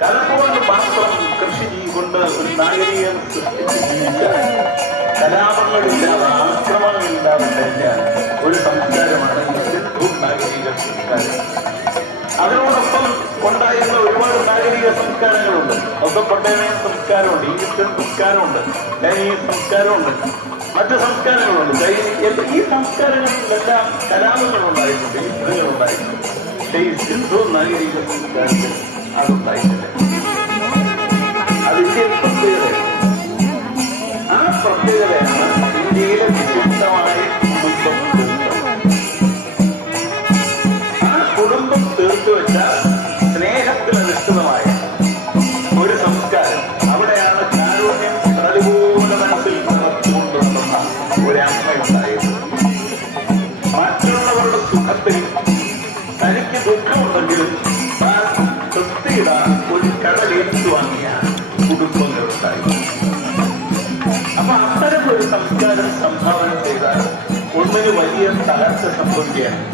കലകൊണ്ട് മാത്രം കൃഷി കൊണ്ട് ഒരു നാഗരികം സൃഷ്ടിച്ച് ജീവിച്ചാൽ, കലാപങ്ങളില്ലാതെ ആക്രമണമില്ലാതെ കഴിഞ്ഞാൽ ഒരു സംസ്കാരമാണ് സിന്ധു നാഗരിക സംസ്കാരം. അതിനോടൊപ്പം ഉണ്ടായിരുന്ന ഒരുപാട് നാഗരിക സംസ്കാരങ്ങളുണ്ട്. മെസൊപ്പൊട്ടേമിയൻ സംസ്കാരമുണ്ട്, ഈജിപ്ഷ്യൻ സംസ്കാരമുണ്ട്, ചൈനീസ് സംസ്കാരമുണ്ട്, മറ്റ് സംസ്കാരങ്ങളുണ്ട്. ഈ സംസ്കാരങ്ങളിലെല്ലാം കലാപങ്ങളുണ്ടായിട്ടുണ്ട്, യുദ്ധങ്ങളുണ്ടായിട്ടുണ്ട്. പക്ഷേ ഈ സിന്ധു നാഗരിക സംസ്കാരത്തിൽ അതുണ്ടായിട്ടില്ല. അതിന്റെ പ്രത്യേകത, ആ പ്രത്യേകതയാണ് ഇന്ത്യയിലെ വിശുദ്ധമായി കുടുംബം തീർത്തു വെച്ച സ്നേഹത്തിനധിഷ്ഠിതമായ ഒരു സംസ്കാരം. അവിടെയാണ് കാരുണ്യം കടലുപോലെ മനസ്സിൽ നിറച്ചുകൊണ്ടുവന്ന ഒരമ്മയുണ്ടായത്. മറ്റുള്ളവരുടെ സുഖത്തിൽ തനിക്ക് ദുഃഖമുണ്ടെങ്കിലും താൻ തൃപ്തിയിടാൻ ഒരു കടലേറ്റു വാങ്ങിയ കുടുംബങ്ങളുണ്ടായി. അപ്പൊ അത്തരം ഒരു സംസ്കാരം സംഭാവന ചെയ്താൽ ഒന്നിന് വലിയ തകർച്ച സംഭവിക്കുകയാണ്.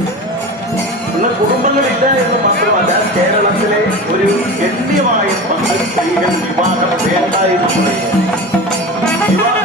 ഇന്ന് കുടുംബങ്ങളില്ല എന്ന് മാത്രമല്ല, കേരളത്തിലെ ഒരു ഗണ്യമായ പങ്ക് സ്ത്രീകൾ വിവാഹം വേണ്ടായിരുന്നു. വിവാഹം